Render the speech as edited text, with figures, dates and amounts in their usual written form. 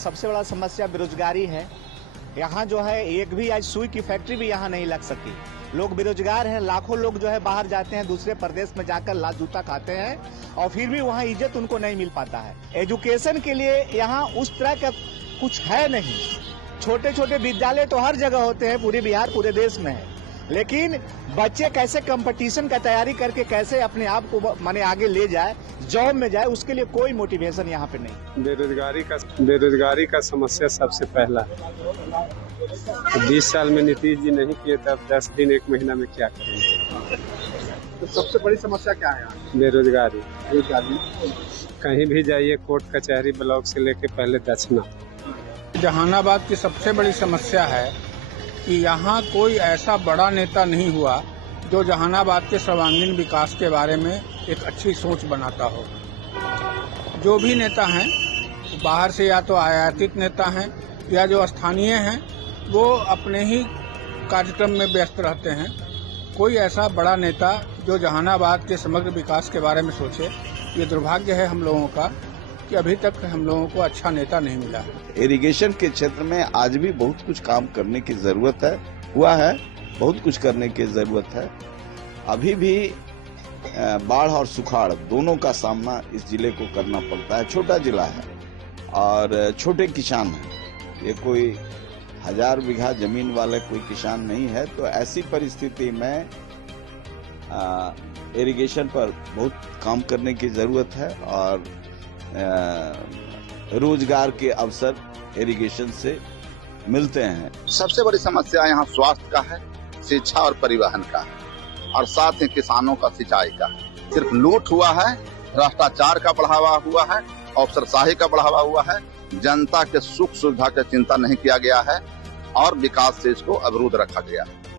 सबसे बड़ा समस्या बेरोजगारी है। यहाँ जो है एक भी आज सुई की फैक्ट्री भी यहाँ नहीं लग सकी। लोग बेरोजगार हैं, लाखों लोग जो है बाहर जाते हैं, दूसरे प्रदेश में जाकर लात जूता खाते हैं और फिर भी वहाँ इज्जत उनको नहीं मिल पाता है। एजुकेशन के लिए यहाँ उस तरह का कुछ है नहीं। छोटे छोटे विद्यालय तो हर जगह होते हैं, पूरे बिहार पूरे देश में है, लेकिन बच्चे कैसे कंपटीशन का तैयारी करके कैसे अपने आप को माने आगे ले जाए, जॉब में जाए, उसके लिए कोई मोटिवेशन यहाँ पे नहीं। बेरोजगारी का समस्या सबसे पहला है। 20 साल में नीतीश जी नहीं किए तब 10 दिन 1 महीना में क्या करेंगे। तो सबसे बड़ी समस्या क्या है यहाँ? बेरोजगारी। कहीं भी जाइए, कोर्ट कचहरी ब्लॉक से लेके पहले दक्षिणा। जहानाबाद की सबसे बड़ी समस्या है कि यहाँ कोई ऐसा बड़ा नेता नहीं हुआ जो जहानाबाद के सर्वांगीण विकास के बारे में एक अच्छी सोच बनाता हो। जो भी नेता हैं बाहर से या तो आयातित नेता हैं या जो स्थानीय हैं वो अपने ही कार्यक्रम में व्यस्त रहते हैं। कोई ऐसा बड़ा नेता जो जहानाबाद के समग्र विकास के बारे में सोचे, ये दुर्भाग्य है हम लोगों का कि अभी तक हम लोगों को अच्छा नेता नहीं मिला। इरिगेशन के क्षेत्र में आज भी बहुत कुछ काम करने की जरूरत है, बहुत कुछ करने की जरूरत है। अभी भी बाढ़ और सुखाड़ दोनों का सामना इस जिले को करना पड़ता है। छोटा जिला है और छोटे किसान हैं, ये कोई 1000 बीघा जमीन वाले कोई किसान नहीं है। तो ऐसी परिस्थिति में इरिगेशन पर बहुत काम करने की जरूरत है और रोजगार के अवसर इरिगेशन से मिलते हैं। सबसे बड़ी समस्या यहाँ स्वास्थ्य का है, शिक्षा और परिवहन का है और साथ ही किसानों का सिंचाई का। सिर्फ लूट हुआ है, भ्रष्टाचार का बढ़ावा हुआ है, अफसरशाही का बढ़ावा हुआ है। जनता के सुख सुविधा की चिंता नहीं किया गया है और विकास से इसको अवरुद्ध रखा गया है।